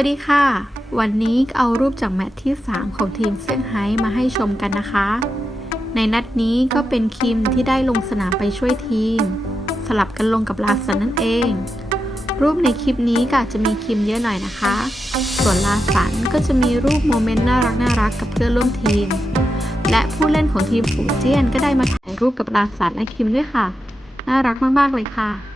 วัสดีค่ะวันนี้เอารูปจากแมตช์ที่ 3 ของทีมเซี่ยงไฮ้มาให้ชมกันนะคะในนัดนี้ก็เป็นคิมที่ได้ลงสนามไปช่วยทีมสลับกันลงกับลาสันนั่นเองรูปในคลิปนี้ก็อาจจะมีคิมเยอะหน่อยนะคะส่วนลาสันก็จะมีรูปโมเมนต์น่ารักกับเพื่อนร่วมทีมและผู้เล่นของทีมฝูเจี้ยนก็ได้มาถ่ายรูปกับลาสันและคิมด้วยค่ะน่ารักมากๆเลยค่ะ